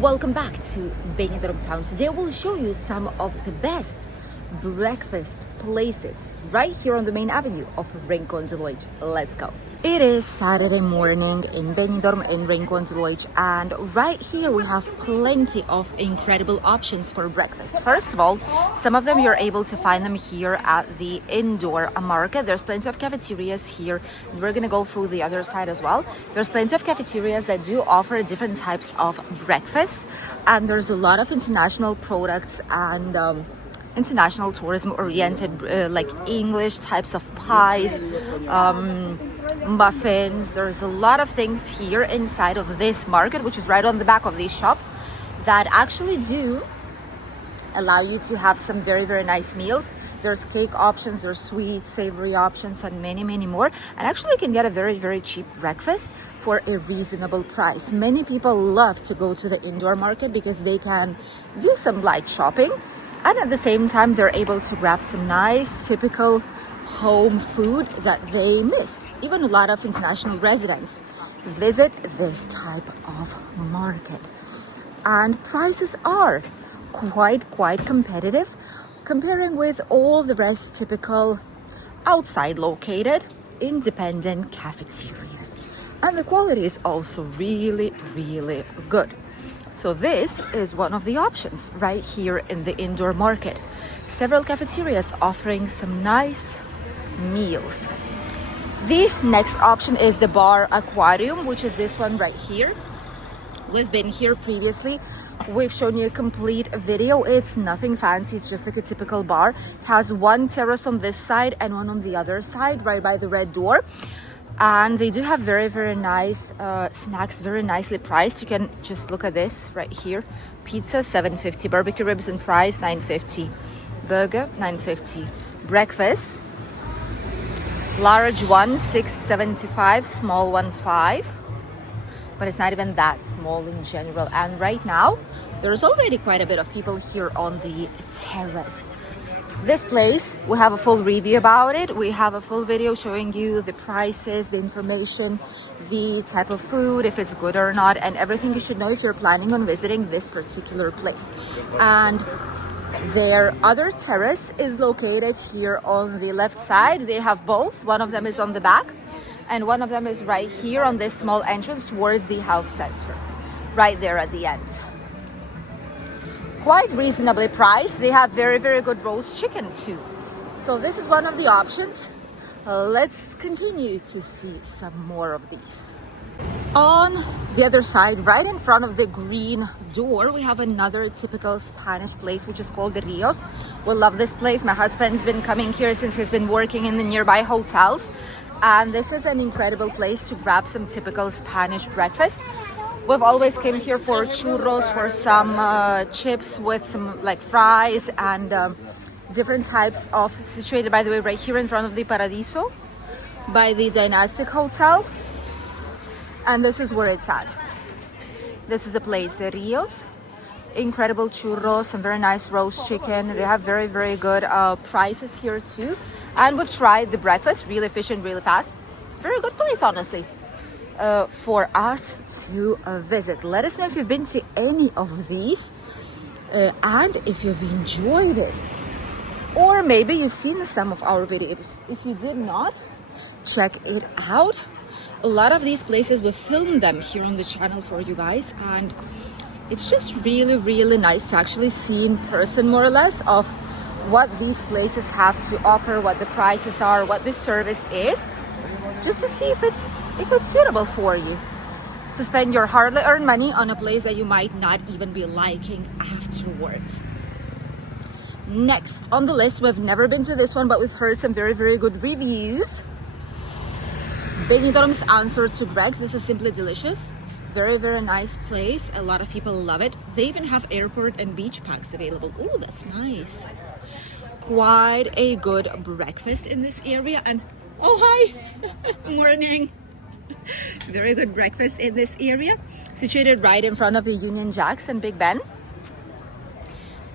Welcome back to Benidorm town. Today we'll show you some of the best breakfast places right here on the main avenue of Rincon de Loix. Let's go. It is Saturday morning in Benidorm in Rincon de Loix, and right here we have plenty of incredible options for breakfast. First of all, some of them you're able to find them here at the indoor market. There's plenty of cafeterias here. We're gonna go through the other side as well. There's plenty of cafeterias that do offer different types of breakfast, and there's a lot of international products and international tourism oriented like English types of pies, muffins. There's a lot of things here inside of this market, which is right on the back of these shops, that actually do allow you to have some very nice meals. There's cake options, there's sweet, savory options, and many more. And actually you can get a very cheap breakfast for a reasonable price. Many people love to go to the indoor market because they can do some light shopping, and at the same time they're able to grab some nice typical home food that they miss. Even a lot of international residents visit this type of market, and prices are quite competitive comparing with all the rest typical outside located independent cafeterias, and the quality is also really good. So this is one of the options right here in the indoor market. Several cafeterias offering some nice meals. The next option is the bar Aquarium, which is this one right here. We've been here previously. We've shown you a complete video. It's nothing fancy. It's just like a typical bar. It has one terrace on this side and one on the other side, right by the red door. And they do have very nice snacks, very nicely priced. You can just look at this right here. Pizza $7.50, barbecue ribs and fries $9.50, burger $9.50, breakfast large one $6.75, small one $5, but it's not even that small in general. And right now there's already quite a bit of people here on the terrace. This place, we have a full review about it. We have a full video showing you the prices, the information, the type of food, if it's good or not, and everything you should know if you're planning on visiting this particular place. And their other terrace is located here on the left side. They have both. One of them is on the back, and one of them is right here on this small entrance towards the health center, right there at the end. Quite reasonably priced. They have very good roast chicken too. So this is one of the options. Let's continue to see some more of these. On the other side, right in front of the green door, we have another typical Spanish place, which is called the Rios. We love this place. My husband's been coming here since he's been working in the nearby hotels, and this is an incredible place to grab some typical Spanish breakfast. We've always came here for churros, for some chips with some like fries and different types of, situated by the way right here in front of the Paradiso by the Dynastic Hotel. And this is where it's at. This is the place, the Rios. Incredible churros, some very nice roast chicken. They have very good prices here too. And we've tried the breakfast, really efficient, really fast. Very good place, honestly. For us to visit. Let us know if you've been to any of these and if you've enjoyed it, or maybe you've seen some of our videos. If you did not, check it out. A lot of these places, we filmed them here on the channel for you guys, and it's just really nice to actually see in person more or less of what these places have to offer, what the prices are, what the service is, just to see if it's suitable for you to spend your hardly earned money on a place that you might not even be liking afterwards. Next on the list, we've never been to this one, but we've heard some very good reviews. Benidorm's answer to Greg's. This is simply delicious. Very nice place. A lot of people love it. They even have airport and beach packs available. Oh, that's nice. Quite a good breakfast in this area. And oh, hi. Morning. Very good breakfast in this area, situated right in front of the Union Jacks and Big Ben.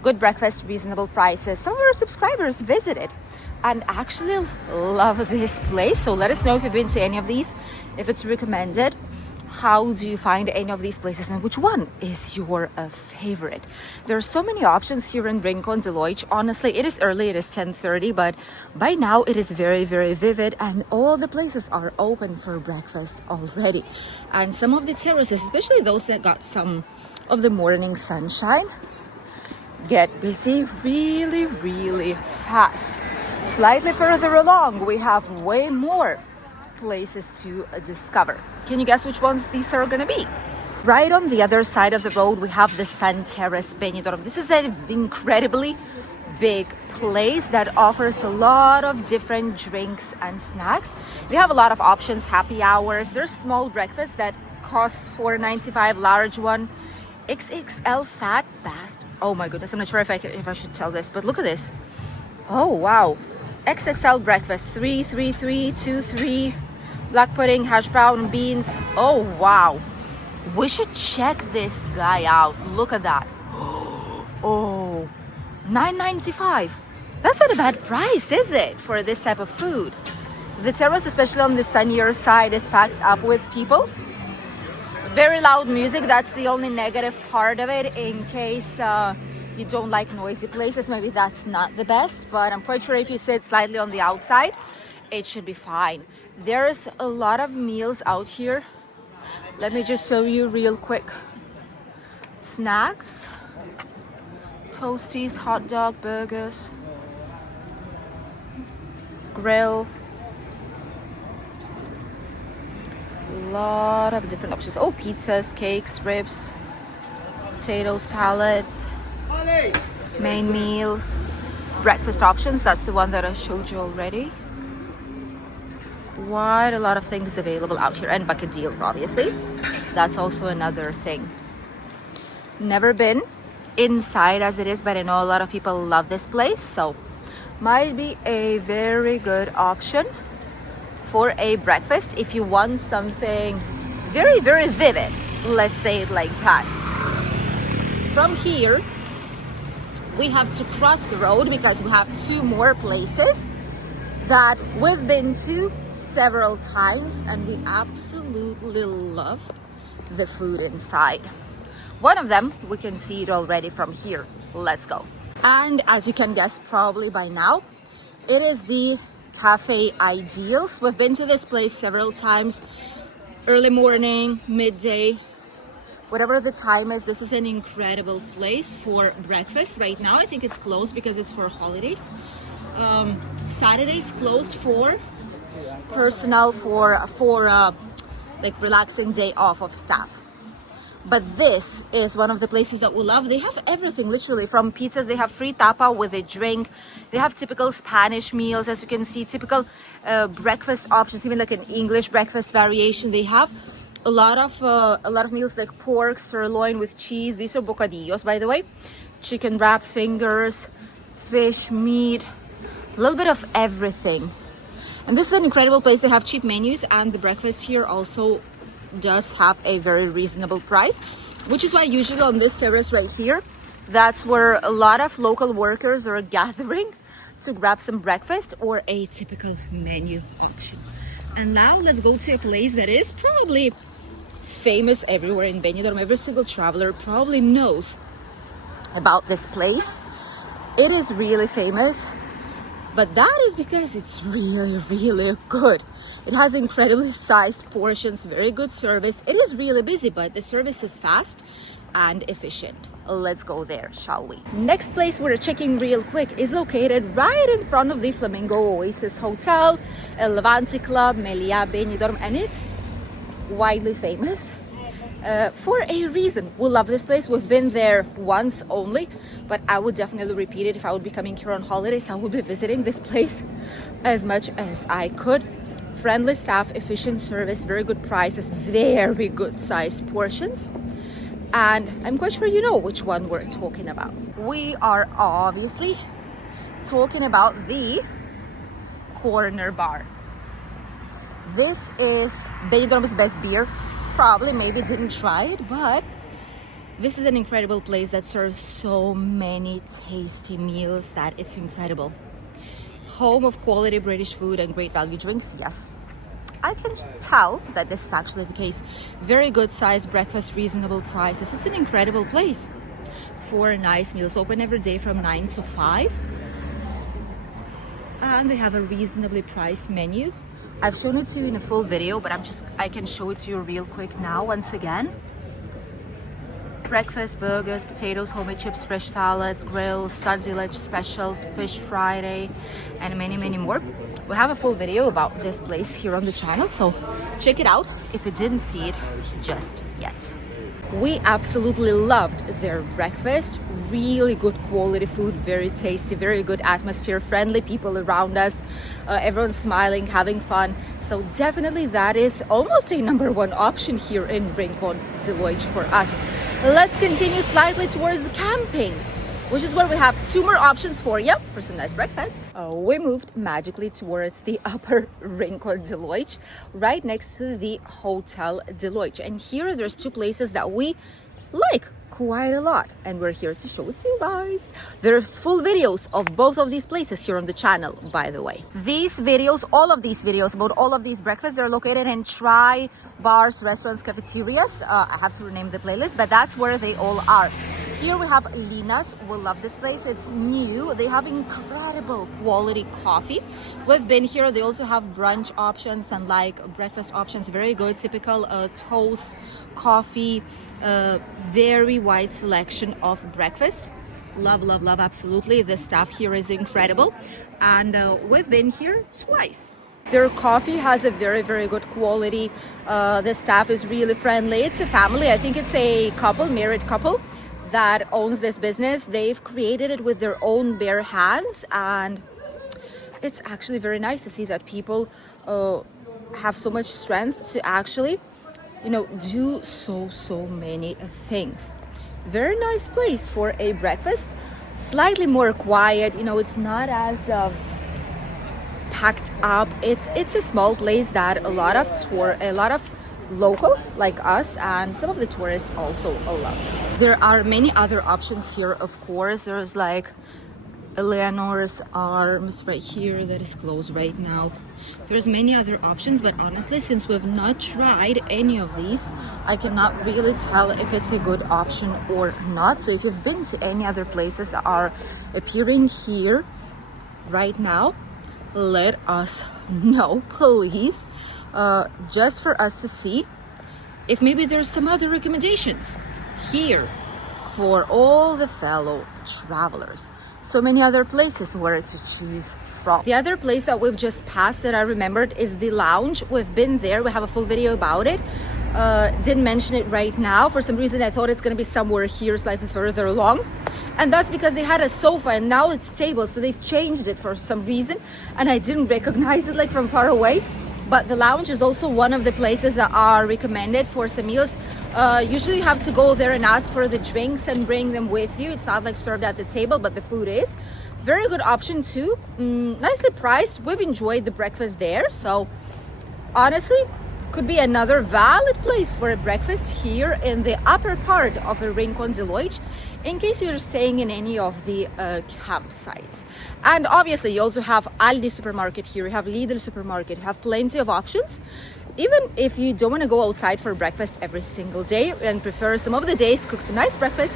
Good breakfast, reasonable prices. Some of our subscribers visited and actually love this place. So let us know if you've been to any of these, if it's recommended. how do you find any of these places and which one is your favorite. There are so many options here in Rincon de Loix. Honestly, it is early, it is 10:30, but by now it is very, very vivid and all the places are open for breakfast already. And some of the terraces, especially those that got some of the morning sunshine, get busy really, really fast. Slightly further along, we have way more places to discover. Can you guess which ones these are gonna be? Right on the other side of the road, we have the Santeras Benidorm. This is an incredibly big place that offers a lot of different drinks and snacks. They have a lot of options, happy hours. There's small breakfast that costs $4.95, large one, XXL fat fast. Oh my goodness, I'm not sure if I should tell this, but look at this. Oh wow, XXL breakfast, 3 black pudding, hash brown, beans. Oh wow, we should check this guy out. Look at that. Oh, $9.95. That's not a bad price, is it, for this type of food? The terrace, especially on the sunnier side, is packed up with people. Very loud music. That's the only negative part of it. In case you don't like noisy places, maybe that's not the best, but I'm quite sure if you sit slightly on the outside, it should be fine. There's a lot of meals out here. Let me just show you real quick. Snacks, toasties, hot dog, burgers, grill. A lot of different options. Oh, pizzas, cakes, ribs, potato salads, main meals, breakfast options. That's the one that I showed you already. Quite a lot of things available out here, and bucket deals, obviously. That's also another thing. Never been inside as it is, but I know a lot of people love this place, so might be a very good option for a breakfast if you want something very, very vivid. Let's say it like that. From here, we have to cross the road because we have two more places that we've been to several times and we absolutely love the food inside. One of them, we can see it already from here. Let's go. And as you can guess probably by now, it is the Cafe Ideals. We've been to this place several times, early morning, midday, whatever the time is. This is an incredible place for breakfast. Right now I think it's closed because it's for holidays. Saturday's closed for personal, for like relaxing day off of staff. But this is one of the places that we love. They have everything, literally, from pizzas. They have free tapa with a drink. They have typical Spanish meals, as you can see, typical breakfast options, even like an English breakfast variation. They have a lot of meals like pork, sirloin with cheese. These are bocadillos, by the way. Chicken wrap, fingers, fish, meat, a little bit of everything. And this is an incredible place. They have cheap menus, and the breakfast here also does have a very reasonable price, which is why usually on this terrace right here, that's where a lot of local workers are gathering to grab some breakfast or a typical menu option. And now let's go to a place that is probably famous everywhere in Benidorm. Every single traveler probably knows about this place. It is really famous, but that is because it's really, really good. It has incredibly sized portions, very good service. It is really busy, but the service is fast and efficient. Let's go there, shall we? Next place we're checking real quick is located right in front of the Flamingo Oasis Hotel, El Levante Club, Meliá Benidorm, and it's widely famous for a reason. We love this place. We've been there once only, but I would definitely repeat it. If I would be coming here on holidays, I would be visiting this place as much as I could. Friendly staff, efficient service, very good prices, very good sized portions. And I'm quite sure you know which one we're talking about. We are obviously talking about the Corner Bar. This is Benidorm's best beer. Probably, maybe didn't try it, but this is an incredible place that serves so many tasty meals that it's incredible. Home of quality British food and great value drinks, yes. I can tell that this is actually the case. Very good size breakfast, reasonable prices. It's an incredible place for nice meals. Open every day from 9 to 5. And they have a reasonably priced menu. I've shown it to you in a full video, but I can show it to you real quick now once again. Breakfast, burgers, potatoes, homemade chips, fresh salads, grills, Sunday lunch special, fish Friday, and many, many more. We have a full video about this place here on the channel, so check it out if you didn't see it just yet. We absolutely loved their breakfast. Really good quality food, very tasty, very good atmosphere, friendly people around us, everyone's smiling, having fun. So definitely that is almost a #1 option here in Rincon de Loix for us. Let's continue slightly towards the campings, which is where we have 2 more options for you for some nice breakfast. We moved magically towards the upper Rincon de Loix, right next to the Hotel de Loix. And here there's 2 places that we like quite a lot, and we're here to show it to you guys. There's full videos of both of these places here on the channel, by the way. These videos, all of these videos about all of these breakfasts, they're located in Try bars, restaurants, cafeterias. I have to rename the playlist, but that's where they all are. Here we have Lina's. We love this place. It's new. They have incredible quality coffee. We've been here. They also have brunch options and like breakfast options. Very good, typical toast, coffee, very wide selection of breakfast. Love, love, love, absolutely. The staff here is incredible. And we've been here twice. Their coffee has a very, very good quality. The staff is really friendly. It's a family. I think it's a couple, married couple, that owns this business. They've created it with their own bare hands, and it's actually very nice to see that people have so much strength to actually, do so many things. Very nice place for a breakfast. Slightly more quiet, it's not as packed up. It's a small place that a lot of locals like us and some of the tourists also love. There are many other options here, of course. There's like Eleanor's Arms right here that is closed right now. There's many other options, but honestly, since we've not tried any of these, I cannot really tell if it's a good option or not. So if you've been to any other places that are appearing here right now, let us know, please, just for us to see if maybe there's some other recommendations here for all the fellow travelers. So many other places where to choose from. The other place that we've just passed that I remembered is the lounge. We've been there. We have a full video about it. Didn't mention it right now. For some reason, I thought it's going to be somewhere here slightly further along. And that's because they had a sofa and now it's tables. So they've changed it for some reason. And I didn't recognize it like from far away. But the lounge is also one of the places that are recommended for some meals. Usually you have to go there and ask for the drinks and bring them with you. It's not like served at the table, but the food is. Very good option too. Nicely priced. We've enjoyed the breakfast there. So honestly, could be another valid place for a breakfast here in the upper part of the Rincon de Loix, in case you're staying in any of the campsites. And obviously you also have Aldi supermarket here, you have Lidl supermarket, you have plenty of options. Even if you don't want to go outside for breakfast every single day and prefer some of the days cook some nice breakfast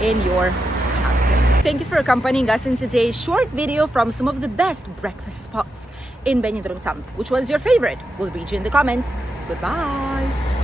in your camping. Thank you for accompanying us in today's short video from some of the best breakfast spots in Benidorm town. Which one's your favorite? We'll read you in the comments. Goodbye.